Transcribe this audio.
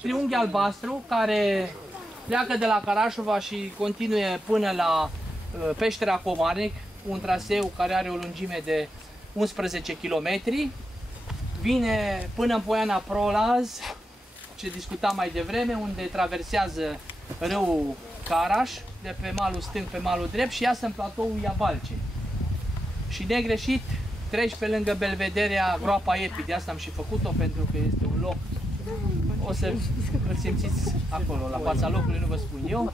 Triunghi albastru care pleacă de la Carașova și continue până la Peștera Comarnic, un traseu care are o lungime de 11 km. Vine până în Poiana Prolaz, ce discutam mai devreme, unde traversează râul Caraș, de pe malul stâng pe malul drept și iasă în platoul Iabalce. Și negreșit treci pe lângă Belvederea Groapa Epi, de asta am și făcut-o, pentru că este un loc, o să îl simțiți acolo, la fața locului, nu vă spun eu.